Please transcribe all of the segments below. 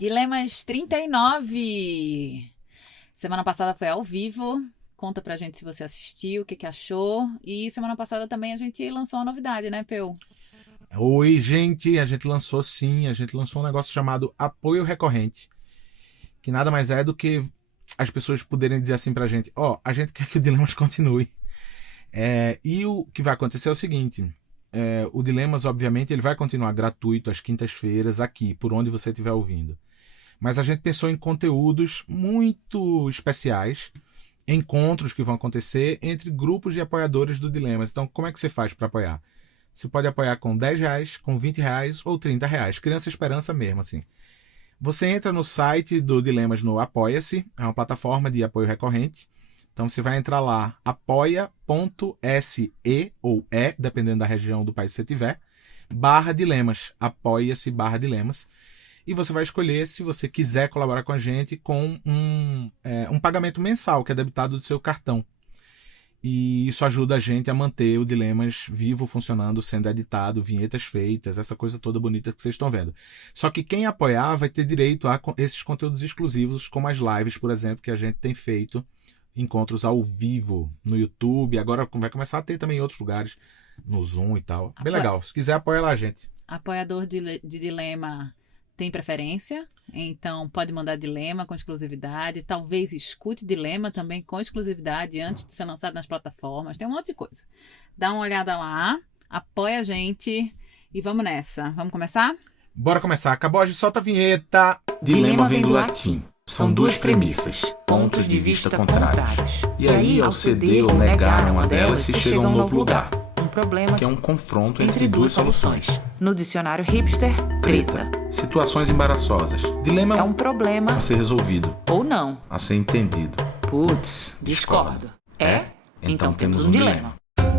Dilemas 39. Semana passada foi ao vivo. Conta pra gente se você assistiu, o que achou. E semana passada também a gente lançou uma novidade, né, Peu? Oi, gente, a gente lançou um negócio chamado Apoio Recorrente, que nada mais é do que as pessoas poderem dizer assim pra gente, a gente quer que o Dilemas continue. E o que vai acontecer é o seguinte, o Dilemas, obviamente, ele vai continuar gratuito às quintas-feiras aqui, por onde você estiver ouvindo. Mas a gente pensou em conteúdos muito especiais, encontros que vão acontecer entre grupos de apoiadores do Dilemas. Então, como é que você faz para apoiar? Você pode apoiar com R$10, com R$20 ou R$30. Criança Esperança mesmo, assim. Você entra no site do Dilemas no Apoia-se, é uma plataforma de apoio recorrente. Então você vai entrar lá, apoia.se ou dependendo da região do país que você tiver, /dilemas, apoia-se /dilemas. E você vai escolher se você quiser colaborar com a gente com um pagamento mensal, que é debitado do seu cartão. E isso ajuda a gente a manter o Dilemas vivo, funcionando, sendo editado, vinhetas feitas, essa coisa toda bonita que vocês estão vendo. Só que quem apoiar vai ter direito a esses conteúdos exclusivos, como as lives, por exemplo, que a gente tem feito, encontros ao vivo no YouTube. Agora vai começar a ter também em outros lugares, no Zoom e tal. Bem legal. Se quiser, apoia lá, gente. Apoiador de Dilema tem preferência, então pode mandar Dilema com exclusividade, talvez escute Dilema também com exclusividade antes de ser lançado nas plataformas, tem um monte de coisa. Dá uma olhada lá, apoia a gente e vamos nessa. Vamos começar? Bora começar. Acabou, a gente solta a vinheta. Dilema vem do latim. São duas premissas, pontos de vista contrários. E aí, ao ceder ou negar uma delas, se chega a um novo lugar. Um problema Que é um confronto entre duas soluções. No dicionário hipster, treta. Situações embaraçosas. Dilema É um problema a ser resolvido, ou não. a ser entendido. Putz, discordo. Então temos um dilema.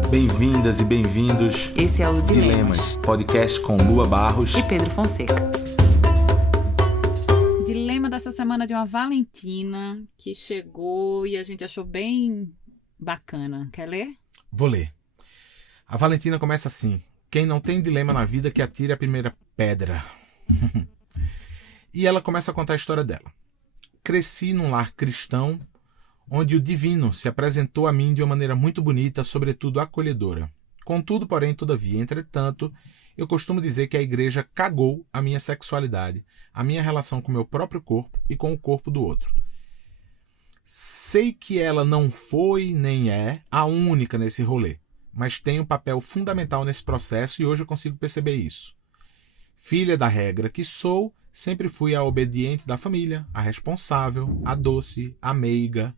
Bem-vindas e bem-vindos. Esse é o Dilemas, Dilemas. podcast com Lua Barros. E Pedro Fonseca. Dilema dessa semana de uma Valentina que chegou e a gente achou bem bacana. Quer ler? Vou ler. A Valentina começa assim: quem não tem dilema na vida que atire a primeira pedra. E ela começa a contar a história dela. Cresci num lar cristão onde o divino se apresentou a mim de uma maneira muito bonita, sobretudo acolhedora. Contudo, porém, todavia, entretanto, eu costumo dizer que a igreja cagou a minha sexualidade, a minha relação com o meu próprio corpo e com o corpo do outro. Sei que ela não foi nem é a única nesse rolê, mas tem um papel fundamental nesse processo e hoje eu consigo perceber isso. Filha da regra que sou, sempre fui a obediente da família, a responsável, a doce, a meiga.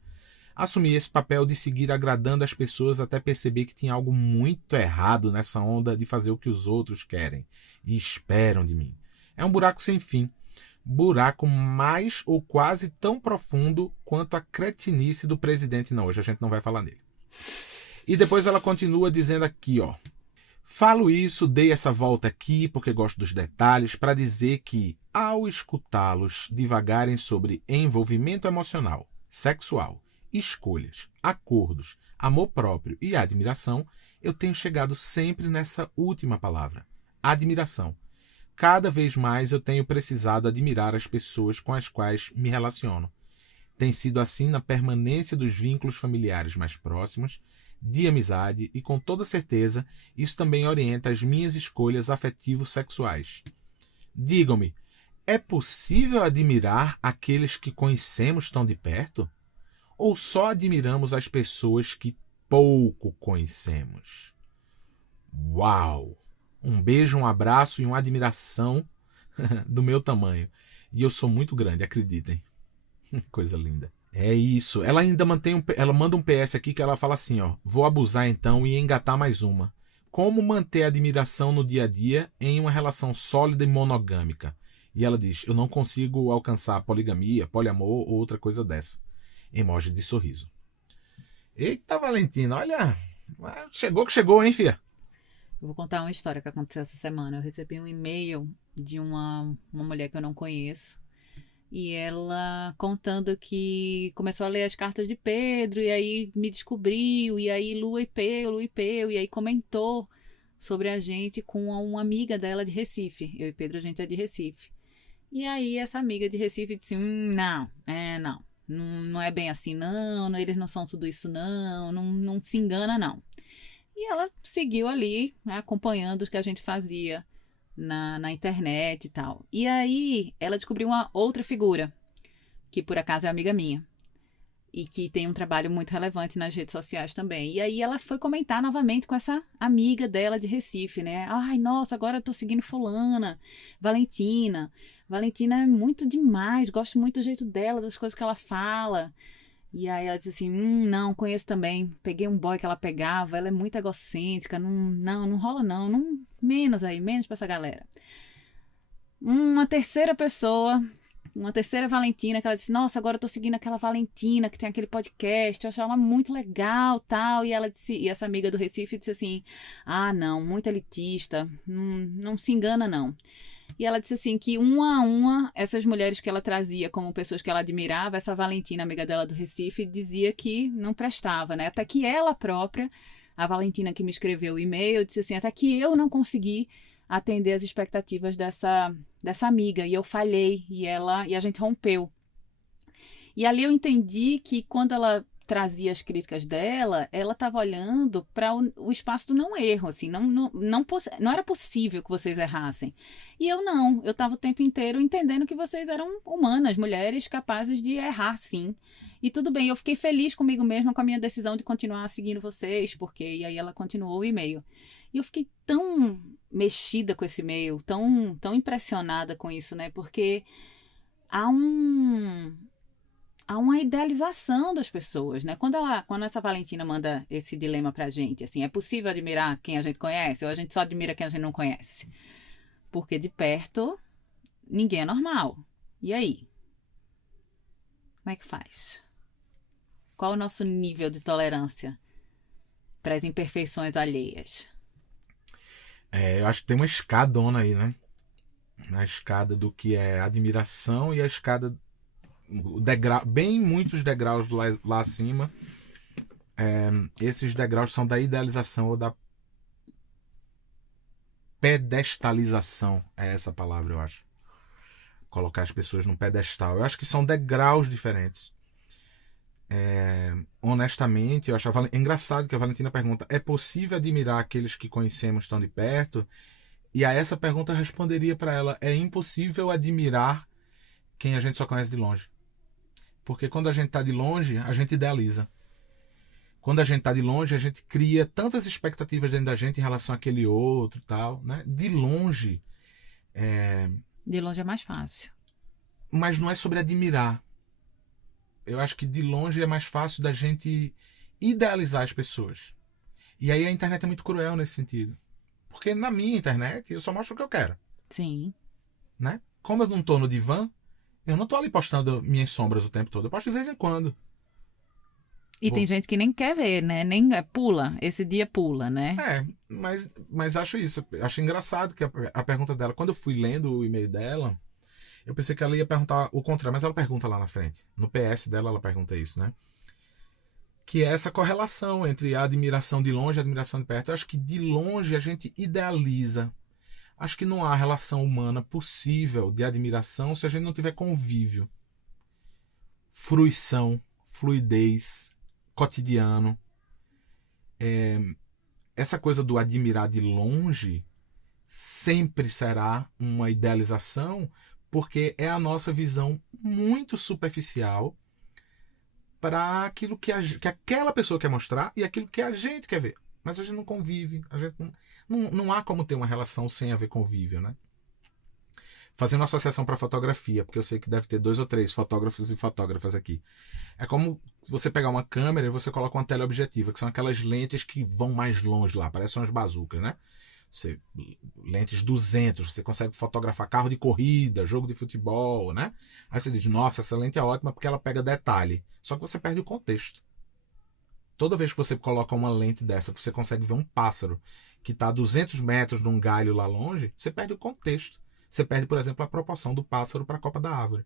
Assumi esse papel de seguir agradando as pessoas até perceber que tinha algo muito errado nessa onda de fazer o que os outros querem e esperam de mim. É um buraco sem fim. Buraco mais ou quase tão profundo quanto a cretinice do presidente. Não, hoje a gente não vai falar nele. E depois ela continua dizendo aqui, falo isso, dei essa volta aqui porque gosto dos detalhes para dizer que, ao escutá-los divagarem sobre envolvimento emocional, sexual, escolhas, acordos, amor próprio e admiração, eu tenho chegado sempre nessa última palavra, admiração. Cada vez mais eu tenho precisado admirar as pessoas com as quais me relaciono. Tem sido assim na permanência dos vínculos familiares mais próximos, de amizade e, com toda certeza, isso também orienta as minhas escolhas afetivo-sexuais. Digam-me, é possível admirar aqueles que conhecemos tão de perto? Ou só admiramos as pessoas que pouco conhecemos? Uau! Um beijo, um abraço e uma admiração do meu tamanho. E eu sou muito grande, acreditem. Coisa linda. É isso. Ela ainda ela manda um PS aqui que ela fala assim, vou abusar então e engatar mais uma. Como manter a admiração no dia a dia em uma relação sólida e monogâmica? E ela diz, eu não consigo alcançar poligamia, poliamor ou outra coisa dessa. Emoji de sorriso. Eita, Valentina, olha, chegou que chegou, hein, fia? Eu vou contar uma história que aconteceu essa semana. Eu recebi um e-mail de uma mulher que eu não conheço. E ela contando que começou a ler as cartas de Pedro, e aí me descobriu, e aí Lua e Peu, e aí comentou sobre a gente com uma amiga dela de Recife. Eu e Pedro, a gente é de Recife. E aí essa amiga de Recife disse, não é bem assim não, eles não são tudo isso não se engana não. E ela seguiu ali, né, acompanhando o que a gente fazia na internet e tal. E aí ela descobriu uma outra figura, que por acaso é amiga minha, e que tem um trabalho muito relevante nas redes sociais também. E aí ela foi comentar novamente com essa amiga dela de Recife, né? Ai, nossa, agora eu tô seguindo fulana, Valentina. Valentina é muito demais, gosto muito do jeito dela, das coisas que ela fala. E aí ela disse assim, não, conheço também, peguei um boy que ela pegava, ela é muito egocêntrica, não rola não, menos pra essa galera. Uma terceira pessoa, uma terceira Valentina, que ela disse, nossa, agora eu tô seguindo aquela Valentina que tem aquele podcast, eu acho ela muito legal, tal, e ela disse, e essa amiga do Recife disse assim, não, muito elitista, não se engana não. E ela disse assim que uma a uma, essas mulheres que ela trazia como pessoas que ela admirava, essa Valentina, amiga dela do Recife, dizia que não prestava, né? Até que ela própria, a Valentina que me escreveu o e-mail, disse assim, até que eu não consegui atender as expectativas dessa amiga, e eu falhei, e a gente rompeu. E ali eu entendi que quando ela trazia as críticas dela, ela estava olhando para o espaço do não erro, assim, não era possível que vocês errassem. E eu estava o tempo inteiro entendendo que vocês eram humanas, mulheres capazes de errar, sim. E tudo bem, eu fiquei feliz comigo mesma com a minha decisão de continuar seguindo vocês, e aí ela continuou o e-mail. E eu fiquei tão mexida com esse e-mail, tão impressionada com isso, né? Porque há uma idealização das pessoas, né? Quando essa Valentina manda esse dilema pra gente, assim, é possível admirar quem a gente conhece ou a gente só admira quem a gente não conhece? Porque de perto, ninguém é normal. E aí? Como é que faz? Qual o nosso nível de tolerância para as imperfeições alheias? Eu acho que tem uma escadona aí, né? A escada do que é admiração e a escada bem muitos degraus lá acima. Esses degraus são da idealização ou da pedestalização. É essa palavra, eu acho. Colocar as pessoas num pedestal. Eu acho que são degraus diferentes. Honestamente, eu acho engraçado que a Valentina pergunta: é possível admirar aqueles que conhecemos tão de perto? E a essa pergunta eu responderia para ela: é impossível admirar quem a gente só conhece de longe. Porque quando a gente está de longe, a gente idealiza. Quando a gente está de longe, a gente cria tantas expectativas dentro da gente em relação àquele outro e tal, né? De longe. De longe é mais fácil. Mas não é sobre admirar. Eu acho que de longe é mais fácil da gente idealizar as pessoas. E aí a internet é muito cruel nesse sentido. Porque na minha internet eu só mostro o que eu quero. Sim. Né? Como eu não tô no divã, eu não tô ali postando minhas sombras o tempo todo. Eu posto de vez em quando. E tem gente que nem quer ver, né? Nem pula. Esse dia pula, né? Mas acho isso. Acho engraçado que a pergunta dela, quando eu fui lendo o e-mail dela, eu pensei que ela ia perguntar o contrário, mas ela pergunta lá na frente. No PS dela, ela pergunta isso, né? Que é essa correlação entre a admiração de longe e a admiração de perto. Eu acho que de longe a gente idealiza. Acho que não há relação humana possível de admiração se a gente não tiver convívio. Fruição, fluidez, cotidiano. Essa coisa do admirar de longe sempre será uma idealização, porque é a nossa visão muito superficial para aquilo que aquela pessoa quer mostrar e aquilo que a gente quer ver. Mas a gente não convive, a gente não há como ter uma relação sem haver convívio, né? Fazendo uma associação para fotografia, porque eu sei que deve ter 2 ou 3 fotógrafos e fotógrafas aqui. É como você pegar uma câmera e você coloca uma teleobjetiva, que são aquelas lentes que vão mais longe lá, parecem umas bazucas, né? Lentes 200, você consegue fotografar carro de corrida, jogo de futebol, né? Aí você diz, nossa, essa lente é ótima porque ela pega detalhe. Só que você perde o contexto. Toda vez que você coloca uma lente dessa, você consegue ver um pássaro que está a 200 metros num galho lá longe, você perde o contexto. Você perde, por exemplo, a proporção do pássaro para a copa da árvore.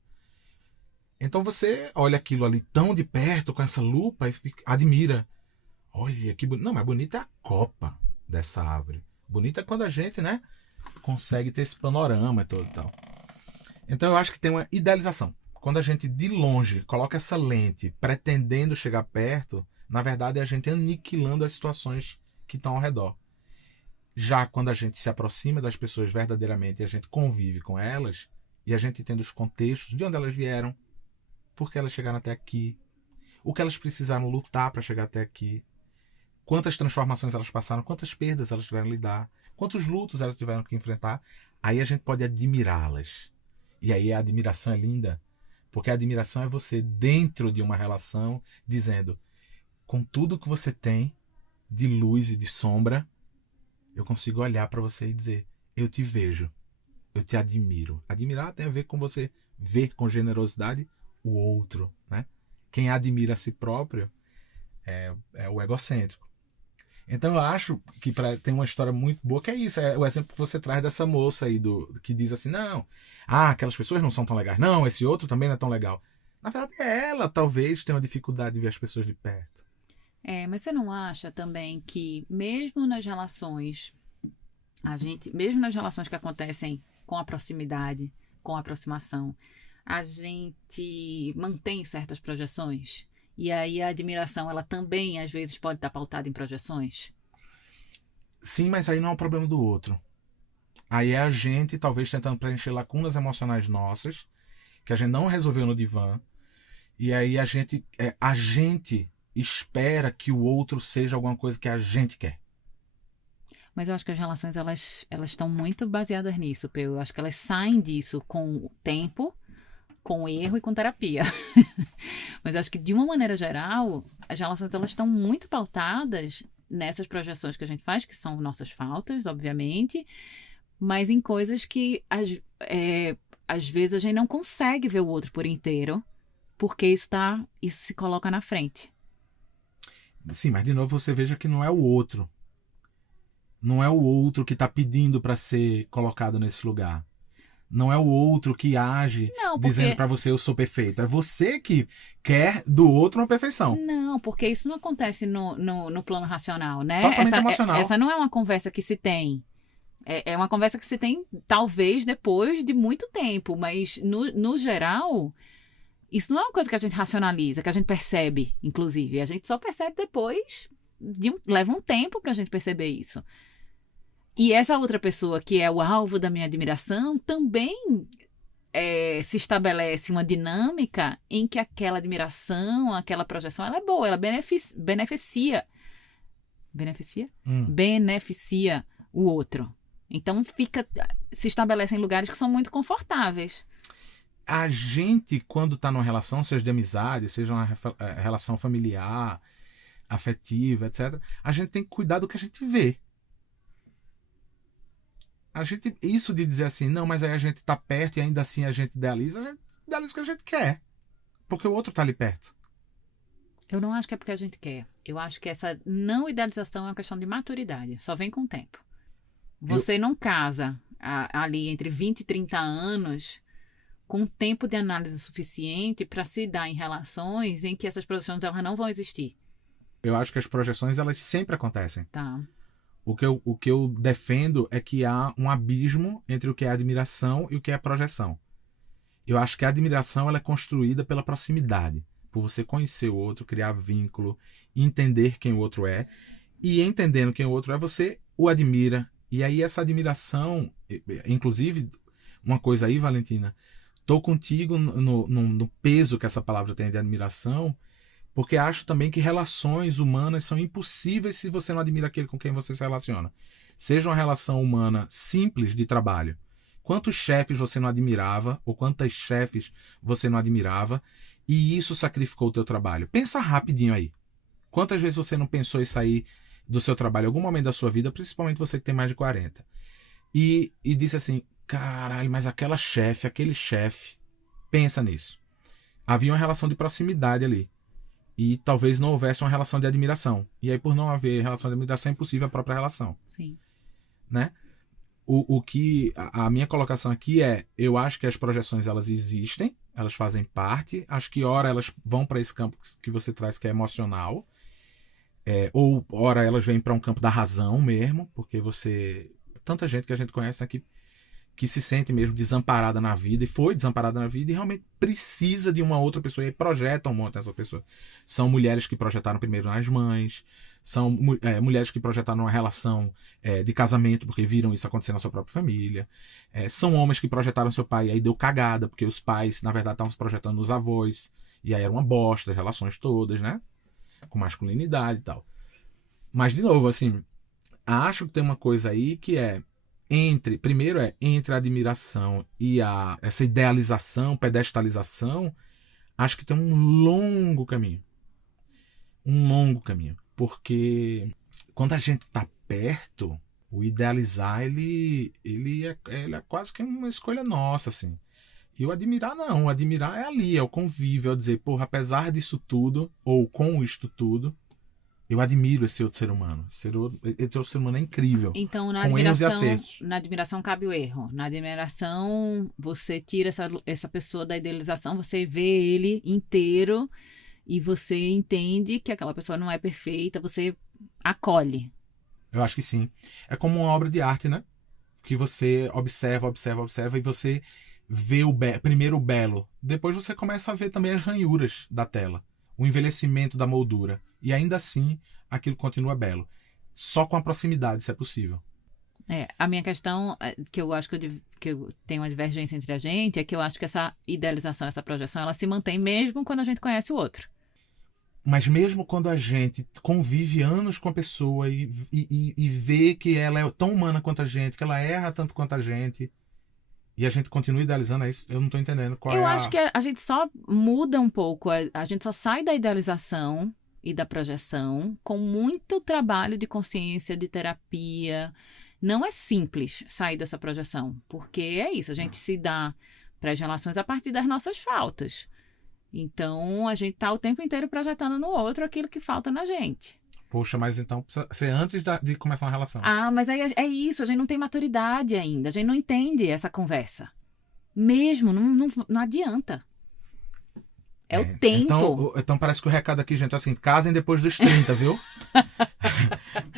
Então você olha aquilo ali tão de perto, com essa lupa, e admira. Olha que bonito. Não, mas bonita é a copa dessa árvore. Bonita é quando a gente, né, consegue ter esse panorama e todo e tal. Então eu acho que tem uma idealização. Quando a gente de longe coloca essa lente pretendendo chegar perto, na verdade é a gente aniquilando as situações que estão ao redor. Já quando a gente se aproxima das pessoas verdadeiramente e a gente convive com elas, e a gente entende os contextos, de onde elas vieram, por que elas chegaram até aqui, o que elas precisaram lutar para chegar até aqui, quantas transformações elas passaram, quantas perdas elas tiveram que lidar, quantos lutos elas tiveram que enfrentar, aí a gente pode admirá-las. E aí a admiração é linda, porque a admiração é você dentro de uma relação dizendo, com tudo que você tem de luz e de sombra, eu consigo olhar para você e dizer, eu te vejo, eu te admiro. Admirar tem a ver com você ver com generosidade o outro, né? Quem admira a si próprio é o egocêntrico. Então eu acho que tem uma história muito boa, que é isso, é o exemplo que você traz dessa moça aí, que diz assim, não, aquelas pessoas não são tão legais, não, esse outro também não é tão legal. Na verdade, ela talvez tenha uma dificuldade de ver as pessoas de perto. Mas você não acha também que mesmo nas relações, mesmo nas relações que acontecem com a proximidade, com a aproximação, a gente mantém certas projeções? E aí a admiração, ela também, às vezes, pode estar pautada em projeções? Sim, mas aí não é um problema do outro. Aí é a gente, talvez, tentando preencher lacunas emocionais nossas, que a gente não resolveu no divã, e aí a gente espera que o outro seja alguma coisa que a gente quer. Mas eu acho que as relações, elas estão muito baseadas nisso, Peu. Eu acho que elas saem disso com o tempo, com erro e com terapia. Mas eu acho que, de uma maneira geral, as relações elas estão muito pautadas nessas projeções que a gente faz, que são nossas faltas, obviamente, mas em coisas que, às vezes, a gente não consegue ver o outro por inteiro, porque isso se coloca na frente. Sim, mas de novo você veja que não é o outro. Não é o outro que está pedindo para ser colocado nesse lugar. Não é o outro que age dizendo para você eu sou perfeito. É você que quer do outro uma perfeição. Não, porque isso não acontece no plano racional, né? Totalmente emocional. Essa não é uma conversa que se tem. É uma conversa que se tem, talvez, depois de muito tempo. Mas, no geral, isso não é uma coisa que a gente racionaliza, que a gente percebe, inclusive. A gente só percebe depois, leva um tempo pra gente perceber isso. E essa outra pessoa que é o alvo da minha admiração também se estabelece uma dinâmica em que aquela admiração, aquela projeção, ela é boa, ela beneficia o outro. Então se estabelecem lugares que são muito confortáveis. A gente, quando está numa relação, seja de amizade, seja uma relação familiar, afetiva, etc., a gente tem que cuidar do que a gente vê. Isso de dizer assim, não, mas aí a gente tá perto e ainda assim a gente idealiza o que a gente quer. Porque o outro tá ali perto. Eu não acho que é porque a gente quer. Eu acho que essa não idealização é uma questão de maturidade. Só vem com o tempo. Você não casa ali entre 20 e 30 anos com tempo de análise suficiente para se dar em relações em que essas projeções elas não vão existir. Eu acho que as projeções elas sempre acontecem. Tá. O que eu defendo é que há um abismo entre o que é admiração e o que é projeção. Eu acho que a admiração ela é construída pela proximidade, por você conhecer o outro, criar vínculo, entender quem o outro é, e entendendo quem o outro é, você o admira. E aí essa admiração, inclusive, uma coisa aí, Valentina, tô contigo no peso que essa palavra tem de admiração, porque acho também que relações humanas são impossíveis se você não admira aquele com quem você se relaciona. Seja uma relação humana simples de trabalho. Quantos chefes você não admirava, ou quantas chefes você não admirava, e isso sacrificou o teu trabalho? Pensa rapidinho aí. Quantas vezes você não pensou em sair do seu trabalho em algum momento da sua vida, principalmente você que tem mais de 40, e disse assim, caralho, mas aquela chefe, aquele chefe, pensa nisso. Havia uma relação de proximidade ali. E talvez não houvesse uma relação de admiração. E aí, por não haver relação de admiração, é impossível a própria relação. Sim. Né? A minha colocação aqui eu acho que as projeções elas existem, elas fazem parte, acho que ora elas vão para esse campo que você traz que é emocional, ou ora elas vêm para um campo da razão mesmo, porque tanta gente que a gente conhece aqui que se sente mesmo desamparada na vida, e foi desamparada na vida, e realmente precisa de uma outra pessoa, e projetam um monte dessa pessoa. São mulheres que projetaram primeiro nas mães, são mulheres que projetaram uma relação de casamento, porque viram isso acontecer na sua própria família. São homens que projetaram seu pai, e aí deu cagada, porque os pais, na verdade, estavam se projetando nos avós, e aí era uma bosta, as relações todas, né? Com masculinidade e tal. Mas, de novo, assim, acho que tem uma coisa aí que primeiro entre a admiração e essa idealização, pedestalização, acho que tem um longo caminho. Um longo caminho. Porque quando a gente tá perto, o idealizar, ele é quase que uma escolha nossa, assim. E o admirar, não. O admirar é ali, é o convívio, é o dizer, porra, apesar disso tudo, ou com isto tudo, eu admiro esse outro ser humano. Esse outro ser humano é incrível. Então, com erros e acertos. na admiração cabe o erro. Na admiração, você tira essa pessoa da idealização, você vê ele inteiro e você entende que aquela pessoa não é perfeita, você acolhe. Eu acho que sim. É como uma obra de arte, né? Que você observa e você vê primeiro o belo. Depois você começa a ver também as ranhuras da tela. O envelhecimento da moldura. E ainda assim, aquilo continua belo. Só com a proximidade, se é possível. A minha questão, que eu acho que eu tenho uma divergência entre a gente, é que eu acho que essa idealização, essa projeção, ela se mantém mesmo quando a gente conhece o outro. Mas mesmo quando a gente convive anos com a pessoa e vê que ela é tão humana quanto a gente, que ela erra tanto quanto a gente, e a gente continua idealizando, isso eu não estou entendendo qual eu acho que a gente só muda um pouco, a gente só sai da idealização e da projeção com muito trabalho de consciência, de terapia. Não é simples sair dessa projeção, porque é isso, a gente se dá para as relações a partir das nossas faltas. Então, a gente tá o tempo inteiro projetando no outro aquilo que falta na gente. Poxa, mas então precisa ser antes de começar uma relação. Mas aí é isso, a gente não tem maturidade ainda, a gente não entende essa conversa. Mesmo, não adianta. É o tempo. Então parece que o recado aqui, gente, é assim, casem depois dos 30, viu?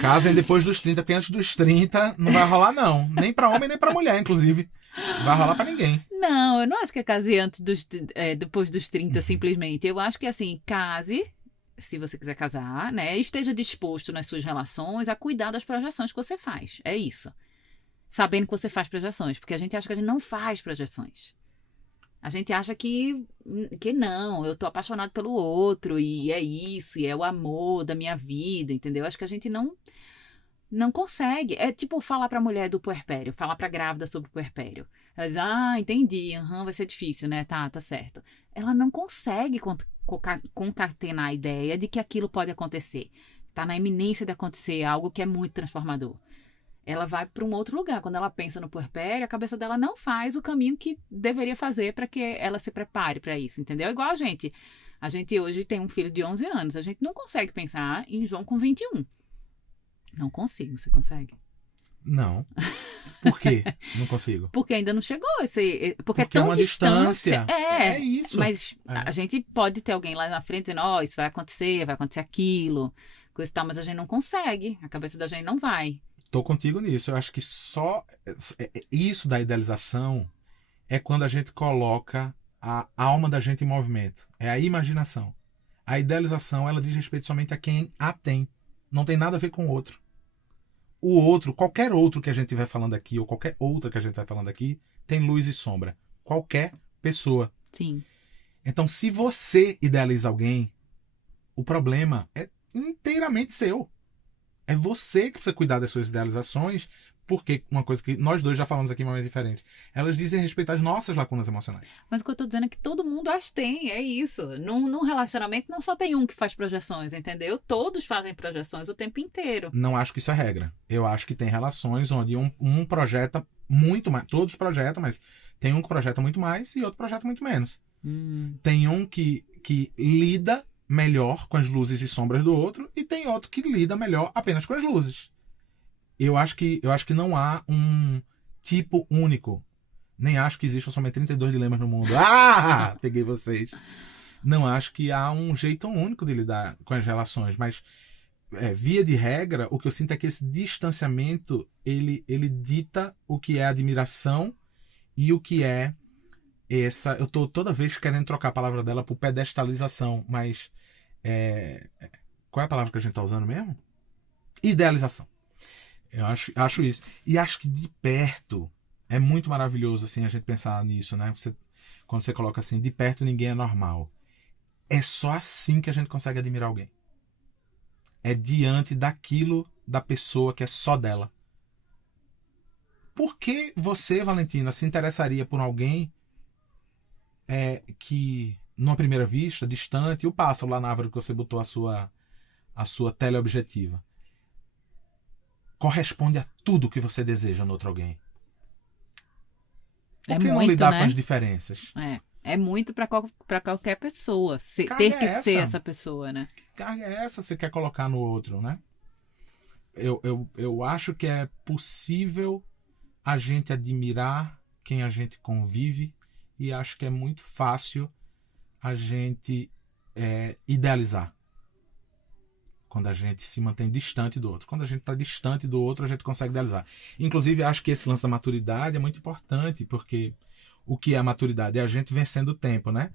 Casem depois dos 30, porque antes dos 30 não vai rolar, não. Nem pra homem, nem pra mulher, inclusive. Não vai rolar pra ninguém. Não, eu não acho que é case depois dos 30, simplesmente. Eu acho que, assim, case, se você quiser casar, né? Esteja disposto nas suas relações a cuidar das projeções que você faz. É isso. Sabendo que você faz projeções. Porque a gente acha que a gente não faz projeções. A gente acha que não, eu tô apaixonado pelo outro e é isso, e é o amor da minha vida, entendeu? Acho que a gente não consegue. É tipo falar pra mulher do puerpério, falar pra grávida sobre o puerpério. Ela diz, entendi, vai ser difícil, né? Tá certo. Ela não consegue concatenar a ideia de que aquilo pode acontecer. Tá na iminência de acontecer algo que é muito transformador. Ela vai para um outro lugar. Quando ela pensa no puerpério, a cabeça dela não faz o caminho que deveria fazer para que ela se prepare para isso, entendeu? Igual a gente. A gente hoje tem um filho de 11 anos. A gente não consegue pensar em João com 21. Não consigo. Você consegue? Não. Por quê? Não consigo. Porque ainda não chegou porque é é tão uma distância. É isso. Mas a gente pode ter alguém lá na frente dizendo, isso vai acontecer aquilo, coisa e tal, mas a gente não consegue. A cabeça da gente não vai. Tô contigo nisso. Eu acho que só isso da idealização é quando a gente coloca a alma da gente em movimento. É a imaginação. A idealização, ela diz respeito somente a quem a tem. Não tem nada a ver com o outro. O outro, qualquer outro que a gente estiver falando aqui, ou qualquer outra que a gente vai falando aqui, tem luz e sombra. Qualquer pessoa. Sim. Então, se você idealiza alguém, o problema é inteiramente seu. É você que precisa cuidar das suas idealizações, porque uma coisa que nós dois já falamos aqui em momentos diferentes, elas dizem respeito às nossas lacunas emocionais. Mas o que eu tô dizendo é que todo mundo as tem, é isso. Num relacionamento não só tem um que faz projeções, entendeu? Todos fazem projeções o tempo inteiro. Não acho que isso é regra. Eu acho que tem relações onde um projeta muito mais, todos projetam, mas tem um que projeta muito mais e outro projeta muito menos. Tem um que lida melhor com as luzes e sombras do outro, e tem outro que lida melhor apenas com as luzes. Eu acho que não há um tipo único. Nem acho que existam somente 32 dilemas no mundo. Peguei vocês. Não acho que há um jeito único de lidar com as relações, mas via de regra, o que eu sinto é que esse distanciamento ele dita o que é admiração E o que é essa... Eu tô toda vez querendo trocar a palavra dela por pedestalização, mas... qual é a palavra que a gente tá usando mesmo? Idealização. Eu acho isso. E acho que de perto é muito maravilhoso assim, a gente pensar nisso, né? Quando você coloca assim, de perto ninguém é normal. É só assim que a gente consegue admirar alguém. É diante daquilo da pessoa que é só dela. Por que você, Valentina, se interessaria por alguém que, numa primeira vista, distante, o pássaro lá na árvore que você botou a sua teleobjetiva, corresponde a tudo que você deseja no outro alguém? Por que não lidar com as diferenças? É muito para qualquer pessoa. Ter que ser essa pessoa, né? Que carga é essa que você quer colocar no outro, né? Eu acho que é possível a gente admirar quem a gente convive e acho que é muito fácil a gente idealizar quando a gente se mantém distante do outro. Quando a gente está distante do outro, a gente consegue idealizar. Inclusive, acho que esse lance da maturidade é muito importante, porque o que é a maturidade? É a gente vencendo o tempo, né?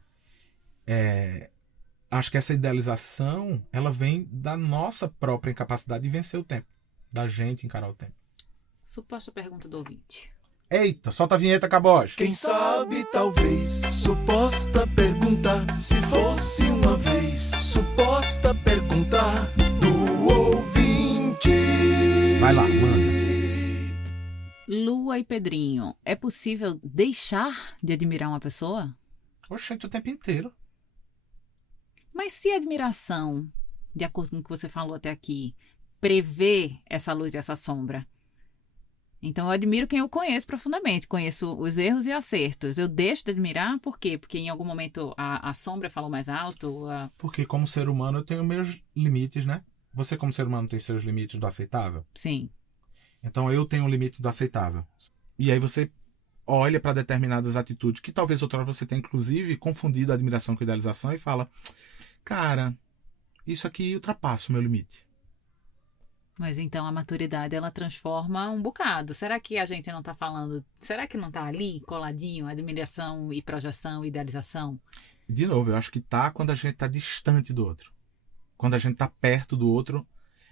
Acho que essa idealização, ela vem da nossa própria incapacidade de vencer o tempo. Da gente encarar o tempo. Suposta pergunta do ouvinte. Eita, solta a vinheta, Caboche. Quem sabe, talvez, suposta pergunta, se fosse uma vez, suposta pergunta do ouvinte. Vai lá, manda. Lua e Pedrinho, é possível deixar de admirar uma pessoa? Oxente, o tempo inteiro. Mas se a admiração, de acordo com o que você falou até aqui, prevê essa luz e essa sombra, então eu admiro quem eu conheço profundamente, conheço os erros e acertos. Eu deixo de admirar, por quê? Porque em algum momento a sombra falou mais alto? Porque como ser humano eu tenho meus limites, né? Você como ser humano tem seus limites do aceitável? Sim. Então eu tenho um limite do aceitável. E aí você olha para determinadas atitudes que talvez outra hora você tenha inclusive confundido a admiração com a idealização e fala, cara, isso aqui ultrapassa o meu limite. Mas então a maturidade, ela transforma um bocado. Será que a gente não está falando... Será que não está ali, coladinho, admiração e projeção, idealização? De novo, eu acho que tá quando a gente tá distante do outro. Quando a gente tá perto do outro,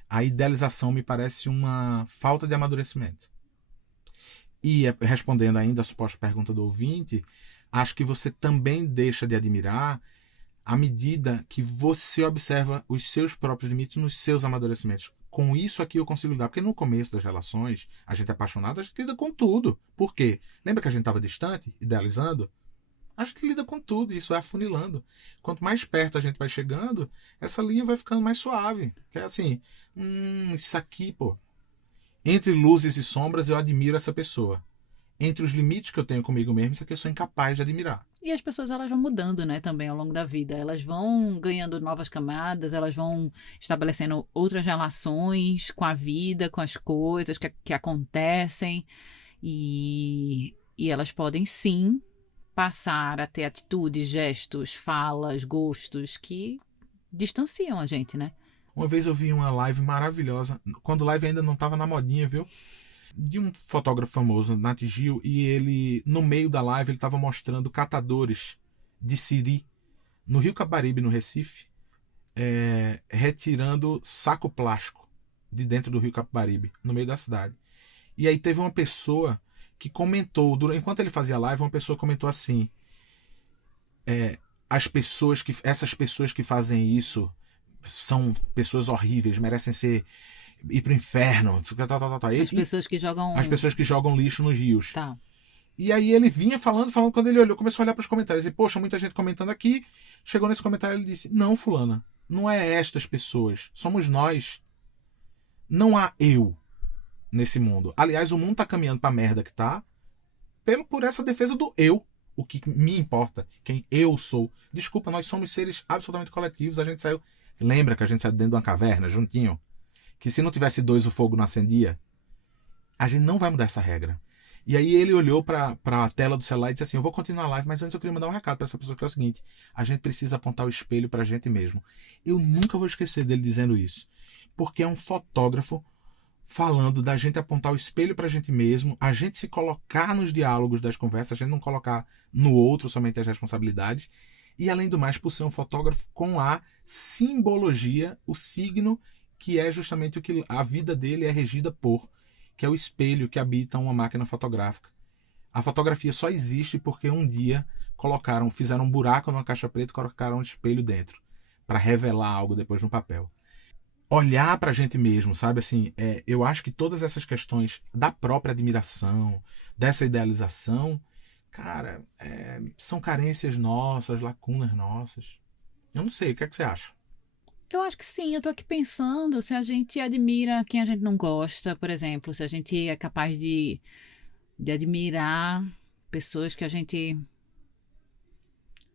a idealização me parece uma falta de amadurecimento. E respondendo ainda a suposta pergunta do ouvinte, acho que você também deixa de admirar à medida que você observa os seus próprios limites nos seus amadurecimentos. Com isso aqui eu consigo lidar. Porque no começo das relações, a gente é apaixonado, a gente lida com tudo. Por quê? Lembra que a gente estava distante, idealizando? A gente lida com tudo, e isso é afunilando. Quanto mais perto a gente vai chegando, essa linha vai ficando mais suave. Que é assim, isso aqui, pô. Entre luzes e sombras eu admiro essa pessoa. Entre os limites que eu tenho comigo mesmo, isso aqui eu sou incapaz de admirar. E as pessoas, elas vão mudando, né, também ao longo da vida. Elas vão ganhando novas camadas, elas vão estabelecendo outras relações com a vida, com as coisas que acontecem. E elas podem, sim, passar a ter atitudes, gestos, falas, gostos que distanciam a gente, né? Uma vez eu vi uma live maravilhosa, quando live ainda não estava na modinha, viu? De um fotógrafo famoso, Nat Gil, e ele, no meio da live, ele estava mostrando catadores de siri no Rio Capibaribe, no Recife, retirando saco plástico de dentro do Rio Capibaribe, no meio da cidade. E aí teve uma pessoa que comentou, enquanto ele fazia a live, uma pessoa comentou assim, essas pessoas que fazem isso são pessoas horríveis, merecem ir pro inferno. As pessoas que jogam lixo nos rios. Tá. E aí ele vinha falando, quando ele olhou, começou a olhar para os comentários. E, poxa, muita gente comentando aqui. Chegou nesse comentário e ele disse, não, fulana, não é estas pessoas. Somos nós. Não há eu nesse mundo. Aliás, o mundo tá caminhando pra merda que tá por essa defesa do eu. O que me importa. Quem eu sou. Desculpa, nós somos seres absolutamente coletivos. A gente saiu... Lembra que a gente saiu dentro de uma caverna, juntinho? Que se não tivesse dois, o fogo não acendia. A gente não vai mudar essa regra. E aí ele olhou para a tela do celular e disse assim, eu vou continuar a live, mas antes eu queria mandar um recado para essa pessoa, que é o seguinte, a gente precisa apontar o espelho para a gente mesmo. Eu nunca vou esquecer dele dizendo isso. Porque é um fotógrafo falando da gente apontar o espelho pra gente mesmo, a gente se colocar nos diálogos das conversas, a gente não colocar no outro somente as responsabilidades, e além do mais, por ser um fotógrafo com a simbologia, o signo que é justamente o que a vida dele é regida por, que é o espelho que habita uma máquina fotográfica. A fotografia só existe porque um dia fizeram um buraco numa caixa preta e colocaram um espelho dentro, para revelar algo depois no papel. Olhar pra gente mesmo, sabe? Assim, eu acho que todas essas questões da própria admiração, dessa idealização, cara, são carências nossas, lacunas nossas. Eu não sei, o que é que você acha? Eu acho que sim, eu tô aqui pensando se a gente admira quem a gente não gosta, por exemplo, se a gente é capaz de admirar pessoas que a gente...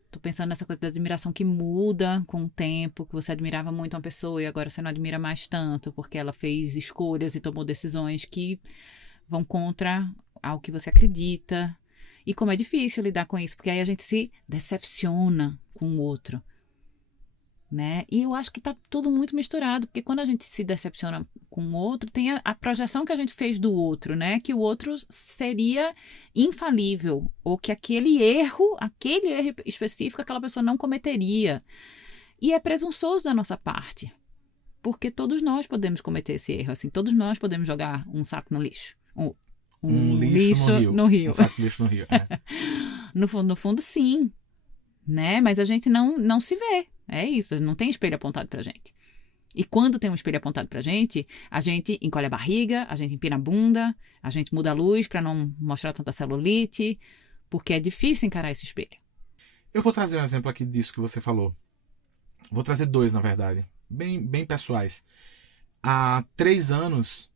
Tô pensando nessa coisa da admiração que muda com o tempo, que você admirava muito uma pessoa e agora você não admira mais tanto, porque ela fez escolhas e tomou decisões que vão contra ao que você acredita. E como é difícil lidar com isso, porque aí a gente se decepciona com o outro, né? E eu acho que tá tudo muito misturado, porque quando a gente se decepciona com o outro, tem a projeção que a gente fez do outro, né? Que o outro seria infalível, ou que aquele erro específico, aquela pessoa não cometeria. E é presunçoso da nossa parte, porque todos nós podemos cometer esse erro, assim, todos nós podemos jogar um saco no lixo, um lixo no rio. Um saco de lixo no rio, No fundo, sim, né? Mas a gente não se vê. É isso, não tem espelho apontado pra gente. E quando tem um espelho apontado pra gente, a gente encolhe a barriga, a gente empina a bunda, a gente muda a luz pra não mostrar tanta celulite, porque é difícil encarar esse espelho. Eu vou trazer um exemplo aqui disso que você falou. Vou trazer 2, na verdade. Bem pessoais. Há 3 anos,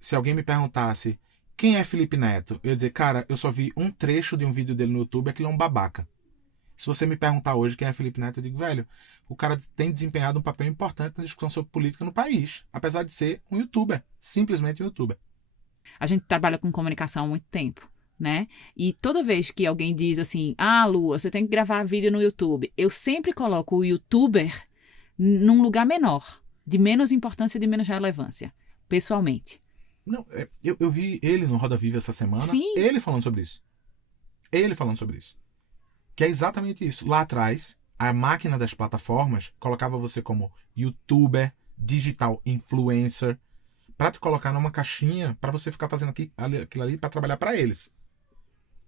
se alguém me perguntasse quem é Felipe Neto, eu ia dizer, cara, eu só vi um trecho de um vídeo dele no YouTube, aquilo é um babaca. Se você me perguntar hoje quem é Felipe Neto, eu digo, velho, o cara tem desempenhado um papel importante na discussão sobre política no país, apesar de ser um youtuber, simplesmente um youtuber. A gente trabalha com comunicação há muito tempo, né? E toda vez que alguém diz assim, Lua, você tem que gravar vídeo no YouTube, eu sempre coloco o youtuber num lugar menor, de menos importância e de menos relevância, pessoalmente. Não, eu vi ele no Roda Viva essa semana, Sim. ele falando sobre isso. Que é exatamente isso. Lá atrás, a máquina das plataformas colocava você como youtuber, digital influencer, para te colocar numa caixinha para você ficar fazendo aquilo ali para trabalhar para eles.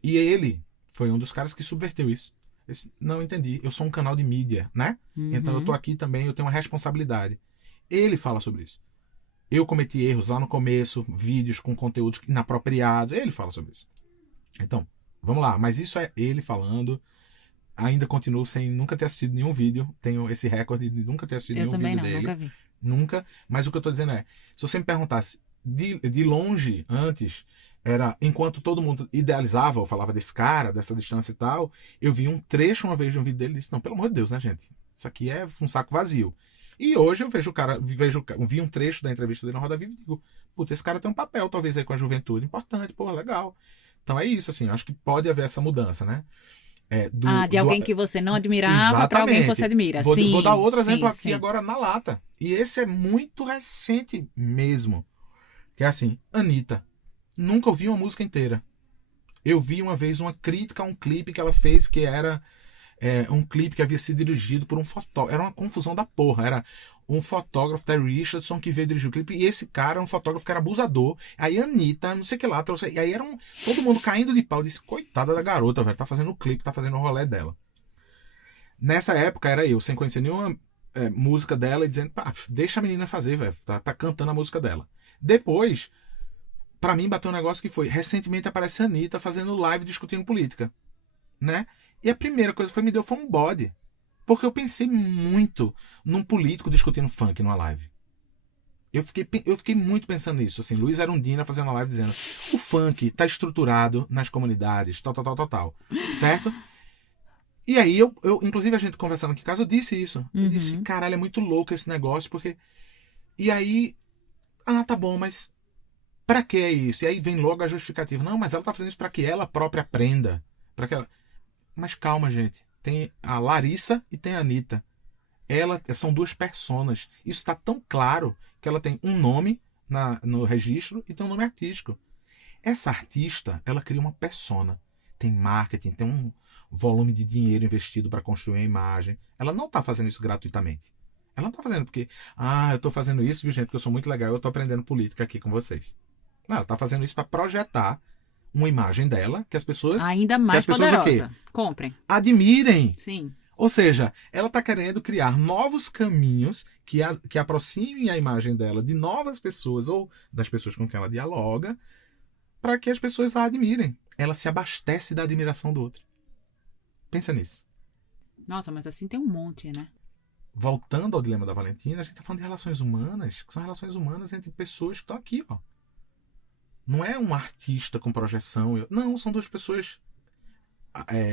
E ele foi um dos caras que subverteu isso. Eu disse, não entendi, eu sou um canal de mídia, né? Então eu tô aqui também, eu tenho uma responsabilidade. Ele fala sobre isso. Eu cometi erros lá no começo, vídeos com conteúdos inapropriados, ele fala sobre isso. Então, vamos lá, mas isso é ele falando. Ainda continuo sem nunca ter assistido nenhum vídeo. Tenho esse recorde de nunca ter assistido nenhum vídeo dele. Eu também não, nunca vi. Nunca. Mas o que eu tô dizendo é, se você me perguntasse de longe antes, era enquanto todo mundo idealizava ou falava desse cara, dessa distância e tal, eu vi um trecho uma vez de um vídeo dele e disse, não, pelo amor de Deus, né, gente? Isso aqui é um saco vazio. E hoje eu vejo vi um trecho da entrevista dele na Roda Viva e digo, puta, esse cara tem um papel, talvez, aí com a juventude importante, pô, legal. Então é isso, assim, acho que pode haver essa mudança, né? De alguém que você não admirava para alguém que você admira. Vou dar outro exemplo aqui agora na lata. E esse é muito recente mesmo. Que é assim, Anitta. Nunca ouvi uma música inteira. Eu vi uma vez uma crítica a um clipe que ela fez que era um clipe que havia sido dirigido por um fotógrafo. Era uma confusão da porra. Era um fotógrafo, Terry Richardson, que veio dirigir o clipe. E esse cara era um fotógrafo que era abusador. Aí a Anitta, não sei o que lá, trouxe. E aí era todo mundo caindo de pau. Eu disse, coitada da garota, velho. Tá fazendo o clipe, tá fazendo o rolê dela. Nessa época era eu, sem conhecer nenhuma música dela, e dizendo, pá, deixa a menina fazer, velho. Tá cantando a música dela. Depois, pra mim, bateu um negócio que foi, recentemente aparece a Anitta fazendo live discutindo política. Né? E a primeira coisa que me deu foi um bode. Porque eu pensei muito num político discutindo funk numa live. Eu fiquei muito pensando nisso. Assim, Luiz Erundina fazendo uma live dizendo o funk tá estruturado nas comunidades, tal. Certo? E aí, inclusive a gente conversando aqui em casa, eu disse isso. Eu disse, caralho, é muito louco esse negócio, porque... E aí, tá bom, mas pra que é isso? E aí vem logo a justificativa. Não, mas ela tá fazendo isso pra que ela própria aprenda. Pra que ela... Mas calma, gente. Tem a Larissa e tem a Anitta. São 2 personas. Isso está tão claro que ela tem um nome, no registro e tem um nome artístico. Essa artista, ela cria uma persona. Tem marketing, tem um volume de dinheiro investido para construir a imagem. Ela não está fazendo isso gratuitamente. Ela não está fazendo porque, eu estou fazendo isso, viu, gente, porque eu sou muito legal, eu estou aprendendo política aqui com vocês. Não, ela está fazendo isso para projetar uma imagem dela que as pessoas... Ainda mais poderosa. Comprem. Admirem. Sim. Ou seja, ela está querendo criar novos caminhos que aproximem a imagem dela de novas pessoas ou das pessoas com quem ela dialoga, para que as pessoas a admirem. Ela se abastece da admiração do outro. Pensa nisso. Nossa, mas assim tem um monte, né? Voltando ao dilema da Valentina, a gente está falando de relações humanas, que são relações humanas entre pessoas que estão aqui, ó. Não é um artista com projeção. Não, são duas pessoas,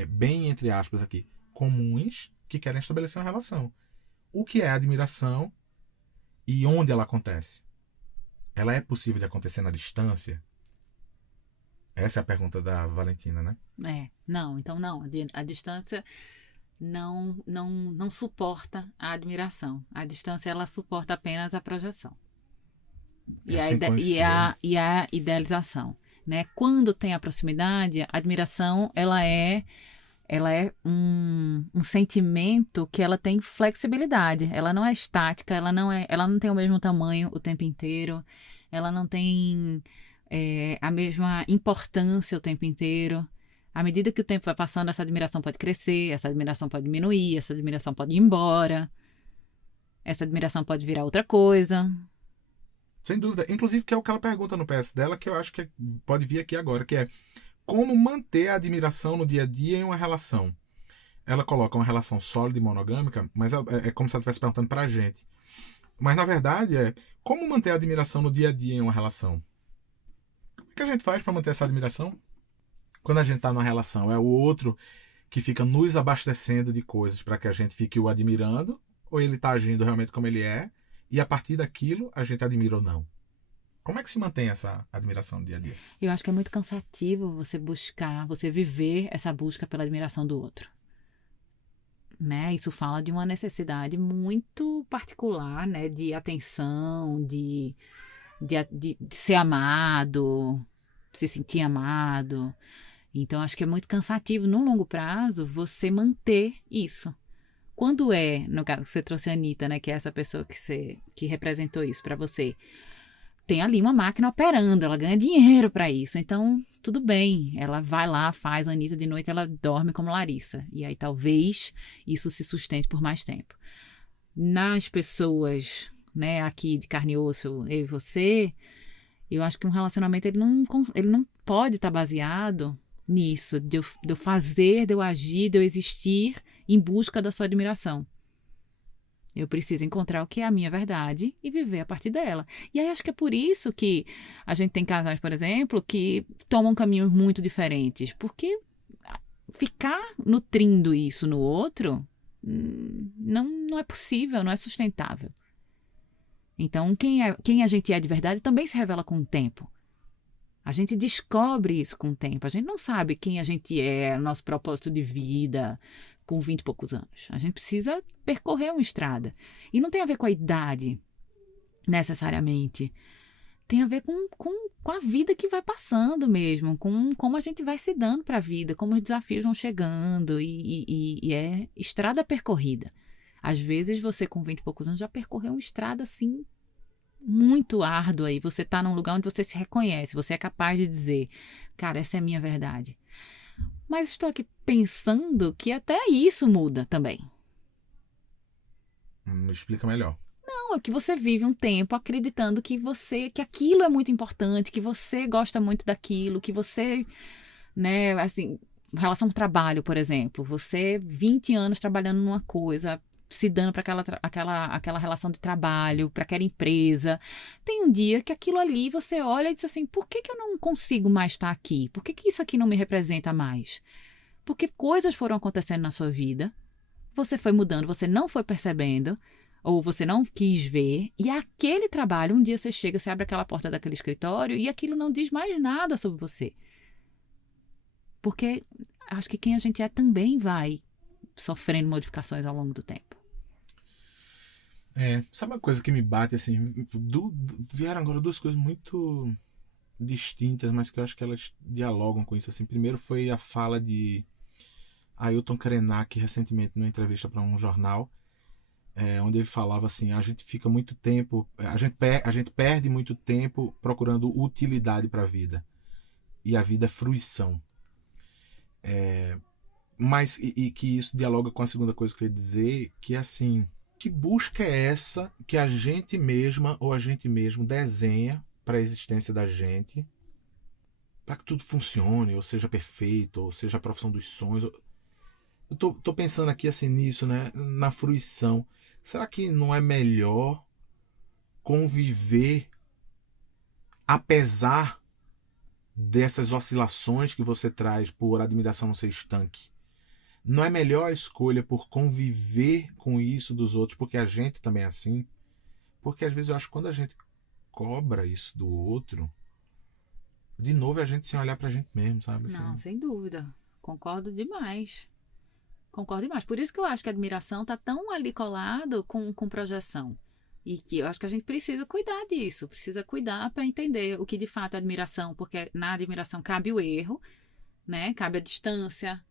bem entre aspas aqui, comuns, que querem estabelecer uma relação. O que é admiração e onde ela acontece? Ela é possível de acontecer na distância? Essa é a pergunta da Valentina, né? Não. A distância não suporta a admiração. A distância, ela suporta apenas a projeção. E a idealização, né? Quando tem a proximidade, a admiração, ela é um sentimento que ela tem flexibilidade. Ela não é estática, ela não tem o mesmo tamanho o tempo inteiro, ela não tem a mesma importância o tempo inteiro. À medida que o tempo vai passando, essa admiração pode crescer, essa admiração pode diminuir, essa admiração pode ir embora, essa admiração pode virar outra coisa. Sem dúvida. Inclusive, que é o que ela pergunta no PS dela, que eu acho que pode vir aqui agora, que é como manter a admiração no dia a dia em uma relação. Ela coloca uma relação sólida e monogâmica, mas é como se ela estivesse perguntando pra gente. Mas, na verdade, como manter a admiração no dia a dia em uma relação? O que a gente faz para manter essa admiração? Quando a gente está numa relação, é o outro que fica nos abastecendo de coisas para que a gente fique o admirando, ou ele está agindo realmente como ele é, e a partir daquilo a gente admira ou não? Como é que se mantém essa admiração no dia a dia? Eu acho que é muito cansativo você viver essa busca pela admiração do outro. Né? Isso fala de uma necessidade muito particular, né? De atenção, de ser amado, se sentir amado. Então, acho que é muito cansativo, no longo prazo, você manter isso. Quando no caso que você trouxe a Anitta, né, que é essa pessoa que representou isso para você, tem ali uma máquina operando, ela ganha dinheiro para isso, então tudo bem, ela vai lá, faz a Anitta de noite, ela dorme como Larissa, e aí talvez isso se sustente por mais tempo. Nas pessoas, né, aqui de carne e osso, eu e você, eu acho que um relacionamento ele não pode estar baseado nisso, de eu fazer, de eu agir, de eu existir em busca da sua admiração. Eu preciso encontrar o que é a minha verdade e viver a partir dela. E aí acho que é por isso que a gente tem casais, por exemplo, que tomam caminhos muito diferentes. Porque ficar nutrindo isso no outro não é possível, não é sustentável. Então, quem a gente é de verdade também se revela com o tempo. A gente descobre isso com o tempo. A gente não sabe quem a gente é, nosso propósito de vida com 20 e poucos anos. A gente precisa percorrer uma estrada. E não tem a ver com a idade, necessariamente. Tem a ver com a vida que vai passando mesmo, com como a gente vai se dando para a vida, como os desafios vão chegando e é estrada percorrida. Às vezes você com 20 e poucos anos já percorreu uma estrada assim muito árdua e você está num lugar onde você se reconhece, você é capaz de dizer, cara, essa é a minha verdade. Mas estou aqui pensando que até isso muda também. Me explica melhor. Não, é que você vive um tempo acreditando que aquilo é muito importante, que você gosta muito daquilo, que você, né, assim, em relação ao trabalho, por exemplo, você 20 anos trabalhando numa coisa, se dando para aquela relação de trabalho, para aquela empresa. Tem um dia que aquilo ali você olha e diz assim, por que eu não consigo mais estar aqui? Por que isso aqui não me representa mais? Porque coisas foram acontecendo na sua vida, você foi mudando, você não foi percebendo, ou você não quis ver, e aquele trabalho, um dia você chega, você abre aquela porta daquele escritório e aquilo não diz mais nada sobre você. Porque acho que quem a gente é também vai sofrendo modificações ao longo do tempo. Sabe uma coisa que me bate, assim, vieram agora duas coisas muito distintas, mas que eu acho que elas dialogam com isso, assim. Primeiro foi a fala de Ailton Krenak, recentemente, numa entrevista para um jornal, onde ele falava assim, a gente fica muito tempo, a gente perde muito tempo procurando utilidade para a vida, e a vida é fruição. Mas, e que isso dialoga com a segunda coisa que eu ia dizer, que é assim, que busca é essa que a gente mesma ou a gente mesmo desenha para a existência da gente, para que tudo funcione, ou seja perfeito, ou seja a profissão dos sonhos. Eu tô pensando aqui assim nisso, né? Na fruição. Será que não é melhor conviver apesar dessas oscilações que você traz por admiração não ser estanque? Não é melhor a escolha por conviver com isso dos outros, porque a gente também é assim? Porque às vezes eu acho que quando a gente cobra isso do outro, de novo é a gente sem olhar pra gente mesmo, sabe? Assim, Não, sem dúvida. Concordo demais. Concordo demais. Por isso que eu acho que a admiração tá tão ali colado com projeção. E que eu acho que a gente precisa cuidar disso. Precisa cuidar para entender o que de fato é admiração. Porque na admiração cabe o erro, né? Cabe a distância.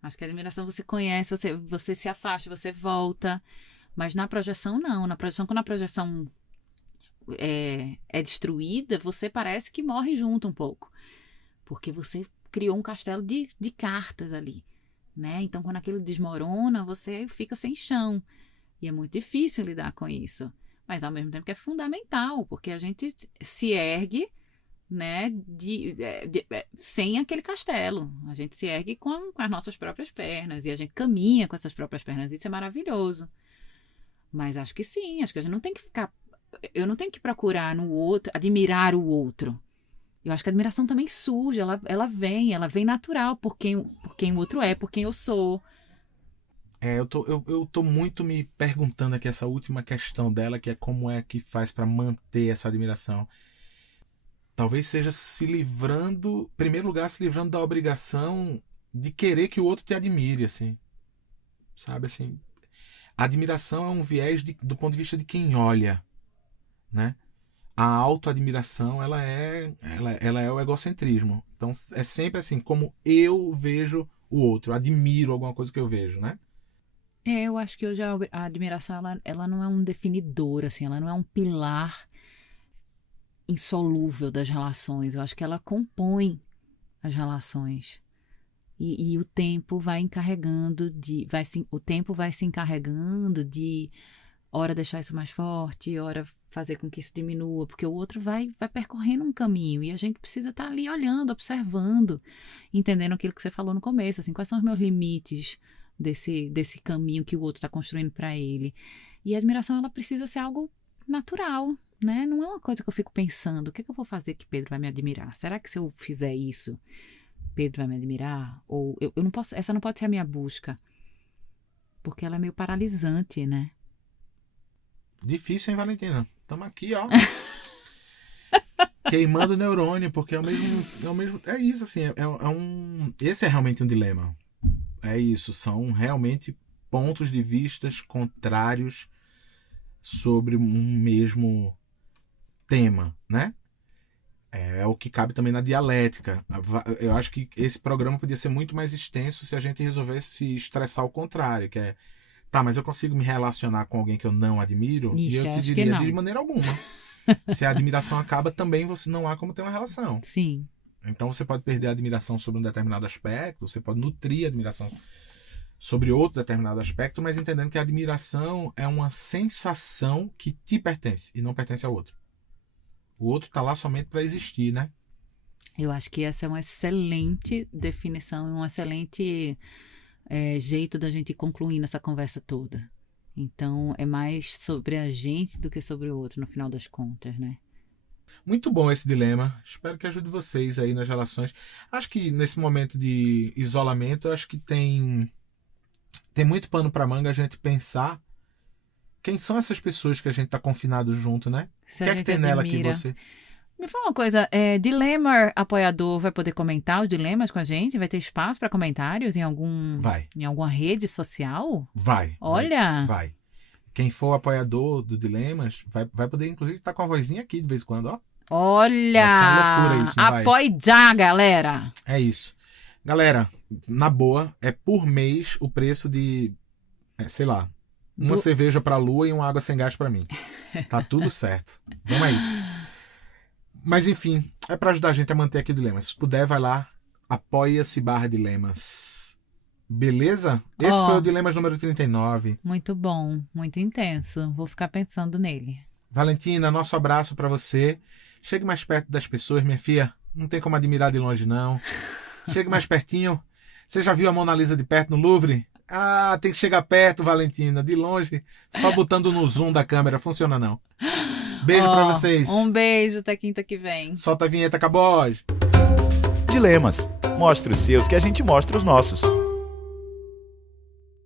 Acho que a admiração você conhece, você se afasta, você volta. Mas na projeção, não. Na projeção, quando a projeção é destruída, você parece que morre junto um pouco. Porque você criou um castelo de cartas ali. Né? Então, quando aquilo desmorona, você fica sem chão. E é muito difícil lidar com isso. Mas, ao mesmo tempo, que é fundamental, porque a gente se ergue, né, sem aquele castelo. A gente se ergue com as nossas próprias pernas. E a gente caminha com essas próprias pernas. Isso é maravilhoso. Mas acho que sim. Acho que a gente não tem que ficar... Eu não tenho que procurar no outro, admirar o outro. Eu acho que a admiração também surge, ela vem natural por quem o outro é, por quem eu sou. Eu tô muito me perguntando aqui essa última questão dela, que é como é que faz para manter essa admiração. Talvez seja se livrando, em primeiro lugar, se livrando da obrigação de querer que o outro te admire, assim. Sabe, assim. A admiração é um viés do ponto de vista de quem olha, né? A autoadmiração, ela é o egocentrismo. Então, é sempre assim, como eu vejo o outro. Eu admiro alguma coisa que eu vejo, né? Eu acho que hoje a admiração, ela não é um definidor, assim. Ela não é um pilar insolúvel das relações. Eu acho que ela compõe as relações. E o tempo vai encarregando o tempo vai se encarregando de ora deixar isso mais forte, ora fazer com que isso diminua, porque o outro vai percorrendo um caminho e a gente precisa estar ali olhando, observando, entendendo aquilo que você falou no começo, assim, quais são os meus limites desse caminho que o outro está construindo para ele. E a admiração, ela precisa ser algo natural, né? Não é uma coisa que eu fico pensando, o que eu vou fazer que Pedro vai me admirar? Será que se eu fizer isso, Pedro vai me admirar? Ou eu não posso, essa não pode ser a minha busca, porque ela é meio paralisante, né? Difícil, hein, Valentina? Estamos aqui, ó. Queimando o neurônio, porque é isso, assim, esse é realmente um dilema. É isso, são realmente pontos de vistas contrários sobre um mesmo tema, né? É o que cabe também na dialética. Eu acho que esse programa podia ser muito mais extenso se a gente resolvesse se estressar ao contrário, que é, tá, mas eu consigo me relacionar com alguém que eu não admiro? Ixi, e eu te diria de maneira alguma. Se a admiração acaba, também você não há como ter uma relação. Sim. Então você pode perder a admiração sobre um determinado aspecto, você pode nutrir a admiração sobre outro determinado aspecto, mas entendendo que a admiração é uma sensação que te pertence e não pertence ao outro. O outro está lá somente para existir, né? Eu acho que essa é uma excelente definição, um excelente jeito da gente concluir nessa conversa toda. Então, é mais sobre a gente do que sobre o outro, no final das contas, né? Muito bom esse dilema. Espero que ajude vocês aí nas relações. Acho que nesse momento de isolamento, acho que tem muito pano para manga a gente pensar quem são essas pessoas que a gente tá confinado junto, né? O que é que tem nela que você... Me fala uma coisa, Dilema apoiador vai poder comentar os dilemas com a gente? Vai ter espaço para comentários em alguma rede social? Vai. Olha! Vai. Quem for apoiador do Dilemas vai poder, inclusive, estar com a vozinha aqui de vez em quando, ó. Olha! Vai ser uma loucura isso, não vai? Apoie já, galera! É isso. Galera, na boa, é por mês o preço de, sei lá, uma cerveja pra Lua e uma água sem gás pra mim. Tá tudo certo. Vamos aí. Mas enfim, é pra ajudar a gente a manter aqui o Dilemas. Se puder, vai lá, apoia-se/Dilemas. Beleza? Esse foi o Dilemas número 39. Muito bom, muito intenso. Vou ficar pensando nele. Valentina, nosso abraço pra você. Chegue mais perto das pessoas, minha filha. Não tem como admirar de longe, não. Chegue mais pertinho. Você já viu a Mona Lisa de perto no Louvre? Ah, tem que chegar perto, Valentina. De longe, só botando no zoom da câmera. Funciona, não. Beijo pra vocês. Um beijo, até quinta que vem. Solta a vinheta, Caboge. Dilemas. Mostre os seus que a gente mostra os nossos.